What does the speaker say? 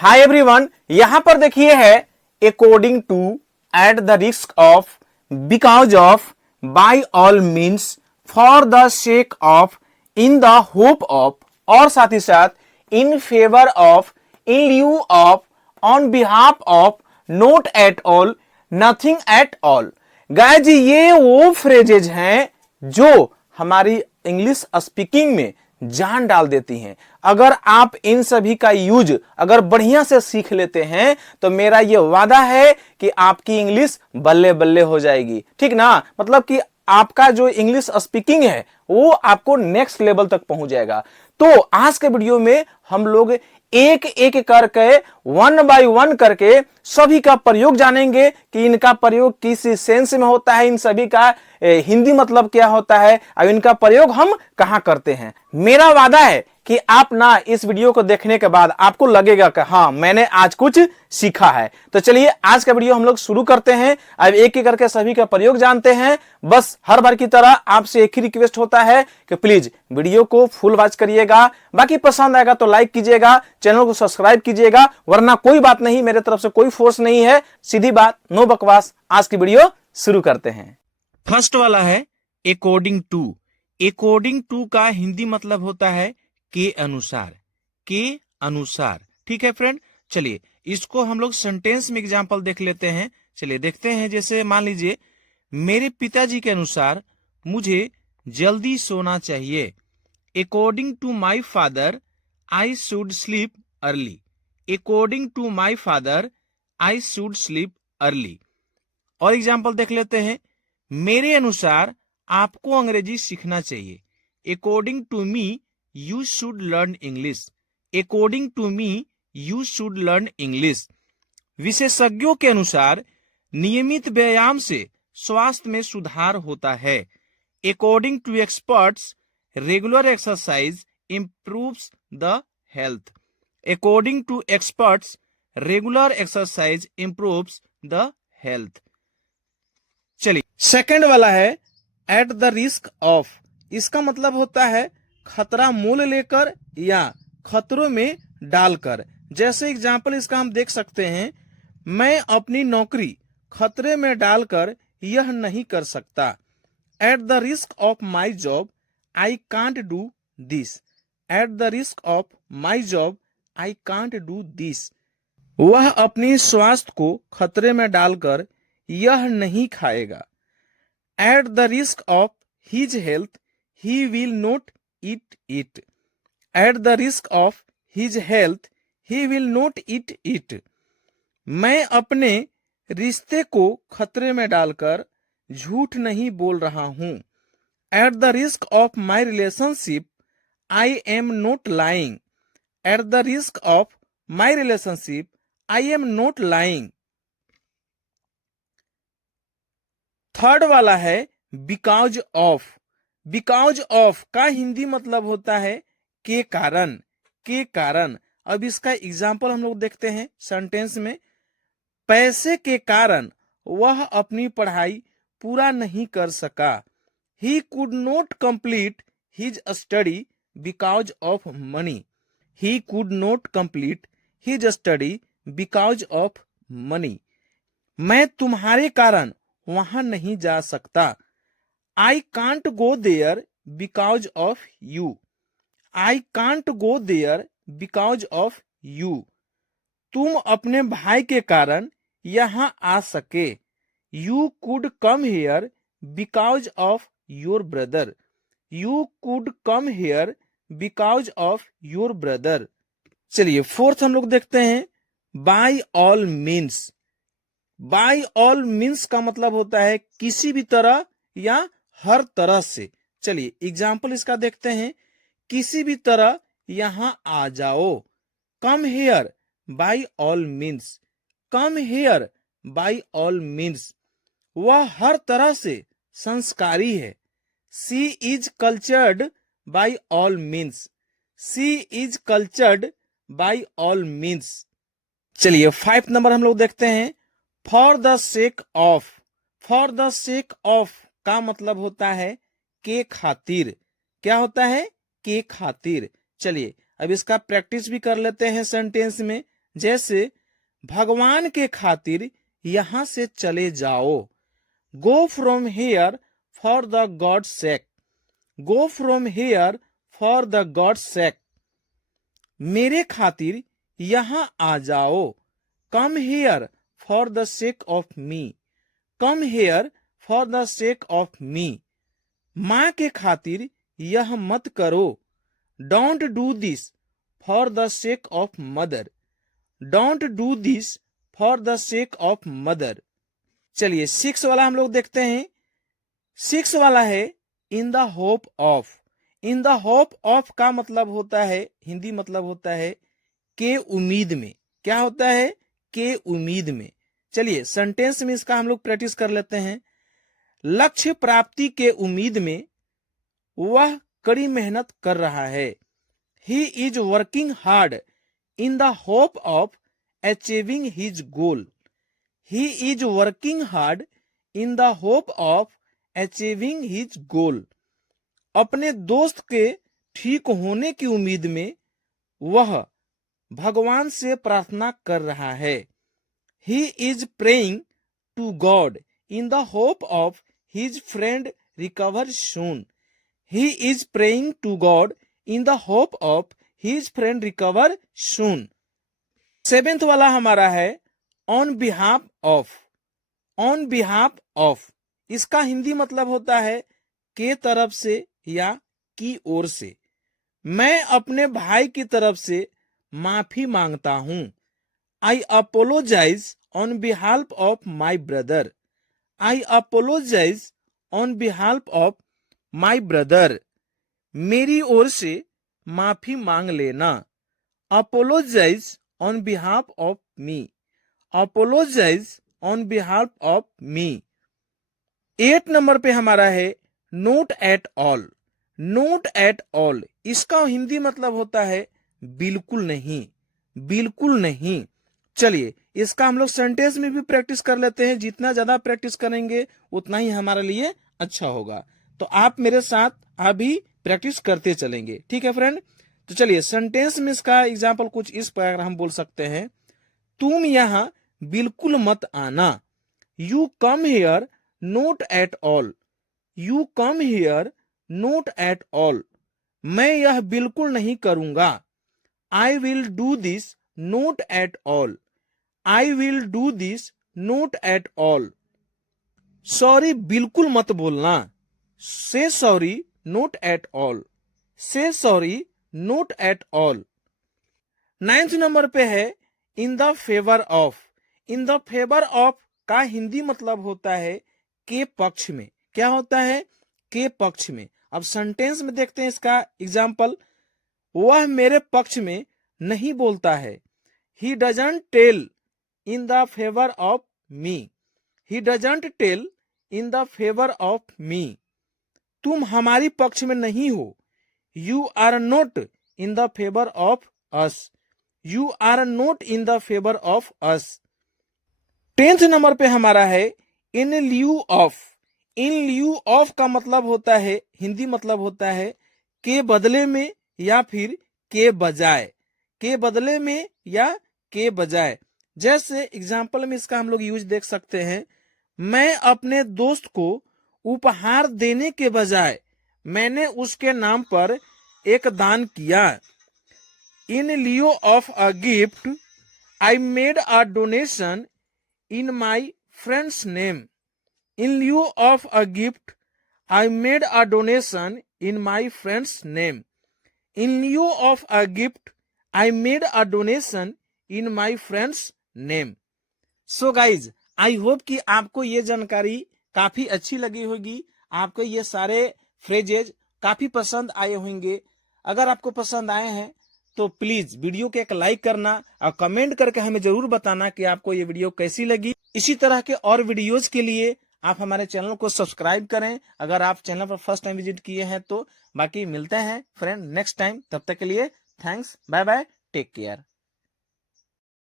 Hi everyone, यहां पर देखिए है according to, at the risk of, because of, by all means, for the sake of, in the hope of, और साथ ही साथ in favour of, in lieu of, on behalf of, not at all, nothing at all. Guys जी, ये वो phrases हैं जो हमारी इंग्लिश स्पीकिंग में जान डाल देती हैं। अगर आप इन सभी का यूज अगर बढ़िया से सीख लेते हैं तो मेरा ये वादा है कि आपकी इंग्लिश बल्ले बल्ले हो जाएगी। ठीक ना, मतलब कि आपका जो इंग्लिश स्पीकिंग है वो आपको नेक्स्ट लेवल तक पहुंच जाएगा। तो आज के वीडियो में हम लोग एक एक करके, वन बाय वन करके सभी का प्रयोग जानेंगे कि इनका प्रयोग किस सेंस में होता है, इन सभी का हिंदी मतलब क्या होता है और इनका प्रयोग हम कहां करते हैं। मेरा वादा है कि आप ना इस वीडियो को देखने के बाद आपको लगेगा कि हाँ, मैंने आज कुछ सीखा है। तो चलिए आज का वीडियो हम लोग शुरू करते हैं। अब एक एक करके सभी का प्रयोग जानते हैं। बस हर बार की तरह आपसे एक ही रिक्वेस्ट होता है कि प्लीज वीडियो को फुल वॉच करिएगा, बाकी पसंद आएगा तो लाइक कीजिएगा, चैनल को सब्सक्राइब कीजिएगा, वरना कोई बात नहीं, मेरे तरफ से कोई फोर्स नहीं है। सीधी बात, नो बकवास। आज की वीडियो शुरू करते हैं। फर्स्ट वाला है अकॉर्डिंग टू। अकॉर्डिंग टू का हिंदी मतलब होता है के अनुसार, के अनुसार। ठीक है फ्रेंड, चलिए इसको हम लोग सेंटेंस में एग्जांपल देख लेते हैं। चलिए देखते हैं, जैसे मान लीजिए मेरे पिताजी के अनुसार मुझे जल्दी सोना चाहिए। According to my father I should sleep early. According to my father I should sleep early. और एग्जाम्पल देख लेते हैं, मेरे अनुसार आपको अंग्रेजी सीखना चाहिए। According to me you should learn English. According to me you should learn English. विशेषज्ञों के अनुसार नियमित व्यायाम से स्वास्थ्य में सुधार होता है। According to experts regular exercise improves the health. According to experts regular exercise improves the health. चलिए सेकंड वाला है एट द रिस्क ऑफ। इसका मतलब होता है खतरा मोल लेकर या खतरों में डालकर। जैसे एग्जाम्पल इसका हम देख सकते हैं, मैं अपनी नौकरी खतरे में डालकर यह नहीं कर सकता। Eight the risk of my job I can't do this. Eight the risk of my job I can't do this. वह अपनी स्वास्थ्य को खतरे में डालकर यह नहीं खाएगा। Eight the risk of his health he will not eat it. Eight the risk of his health he will not eat it. मैं अपने रिश्ते को खतरे में डालकर झूठ नहीं बोल रहा हूं। Eight the risk of my relationship I am not lying. Eight the risk of my relationship I am not lying. Third वाला है बिकॉज ऑफ। बिकॉज ऑफ का हिंदी मतलब होता है के कारण, के कारण। अब इसका एग्जाम्पल हम लोग देखते हैं सेंटेंस में, पैसे के कारण वह अपनी पढ़ाई पूरा नहीं कर सका। He could not complete his study because of money. He could not complete his study because of money. मैं तुम्हारे कारण वहां नहीं जा सकता। I can't go there because of you. I can't go there because of you. तुम अपने भाई के कारण यहां आ सके। You could come here because of your brother. You could come here because of your brother. चलिए फोर्थ हम लोग देखते हैं, by all means. By all means का मतलब होता है किसी भी तरह या हर तरह से। चलिए एग्जाम्पल इसका देखते हैं, किसी भी तरह यहां आ जाओ। Come here by all means. Come here by all means. वह हर तरह से संस्कारी है। She is cultured by all means. She is cultured by all means. चलिए 5 नंबर हम लोग देखते हैं, for the sake of. For the sake of का मतलब होता है के खातिर। क्या होता है? के खातिर। चलिए अब इसका प्रैक्टिस भी कर लेते हैं सेंटेंस में। जैसे भगवान के खातिर यहां से चले जाओ। Go from here for the God sake. Go from here for the God sake. मेरे खातिर यहां आ जाओ। Come here for the sake of me. Come here for the sake of me. मां के खातिर यह मत करो। Don't do this for the sake of mother. Don't do this for the sake of mother. चलिए 6 वाला हम लोग देखते हैं। 6 वाला है इन the hope of. In the hope of का मतलब होता है, हिंदी मतलब होता है के उम्मीद में। क्या होता है? के उम्मीद में। चलिए सेंटेंस में इसका हम लोग प्रैक्टिस कर लेते हैं। लक्ष्य प्राप्ति के उम्मीद में वह कड़ी मेहनत कर रहा है। He is working hard in the hope of achieving his goal. He is working hard in the hope of achieving his goal. अपने दोस्त के ठीक होने की उम्मीद में वह भगवान से प्रार्थना कर रहा है। He is praying to God in the hope of his friend recover soon. He is praying to God in the hope of his friend recover soon. 7th वाला हमारा है on behalf of. On behalf of इसका हिंदी मतलब होता है के तरफ से या की ओर से। मैं अपने भाई की तरफ से माफी मांगता हूं। I apologise on behalf of my brother. I apologise on behalf of my brother. मेरी ओर से माफी मांग लेना। Apologise on behalf of me. Apologise on behalf of me. 8 number पे हमारा है not at all. Not at all इसका हिंदी मतलब होता है बिल्कुल नहीं। बिल्कुल नहीं। चलिए इसका हम लोग सेंटेंस में भी प्रैक्टिस कर लेते हैं। जितना ज्यादा प्रैक्टिस करेंगे उतना ही हमारे लिए अच्छा होगा। तो आप मेरे साथ अभी प्रैक्टिस करते चलेंगे, ठीक है फ्रेंड। तो चलिए सेंटेंस में इसका एग्जाम्पल कुछ इस प्रकार हम बोल सकते हैं। तुम यहां बिल्कुल मत आना। You come here note at all. You come here note at all. मैं यह बिल्कुल नहीं करूंगा। I will do this note at all. I will do this note at all. Sorry बिल्कुल मत बोलना। से सॉरी नोट एट ऑल। से sorry note at all. 9th number पे है इन the favour of. In the favour of का हिंदी मतलब होता है के पक्ष में। क्या होता है? के पक्ष में। अब सेंटेंस में देखते हैं इसका एग्जाम्पल। वह मेरे पक्ष में नहीं बोलता है। He doesn't tell in the favour of me. He doesn't tell in the favour of me. तुम हमारी पक्ष में नहीं हो। You are not in the favour of us. You are not in the favour of us. 10th number पे हमारा है इन lieu of. In lieu of का मतलब होता है, हिंदी मतलब होता है के बदले में या फिर के बजाय। के बदले में या के बजाय। जैसे एग्जाम्पल में इसका हम लोग यूज देख सकते हैं। मैं अपने दोस्त को उपहार देने के बजाय मैंने उसके नाम पर एक दान किया। In lieu of a gift I made a donation in my friend's name. In lieu of a gift, I made a donation in my friend's name. In lieu of a gift, I made a donation in my friend's name. So guys, I hope कि आपको ये जानकारी काफी अच्छी लगी होगी। आपको ये सारे फ्रेजेज काफी पसंद आए होंगे। अगर आपको पसंद आए हैं तो प्लीज वीडियो को एक लाइक करना और कमेंट करके हमें जरूर बताना कि आपको ये वीडियो कैसी लगी। इसी तरह के और वीडियोज के लिए आप हमारे चैनल को सब्सक्राइब करें अगर आप चैनल पर फर्स्ट टाइम विजिट किए हैं तो। बाकी मिलते हैं फ्रेंड नेक्स्ट टाइम। तब तक के लिए thanks, bye bye, take care.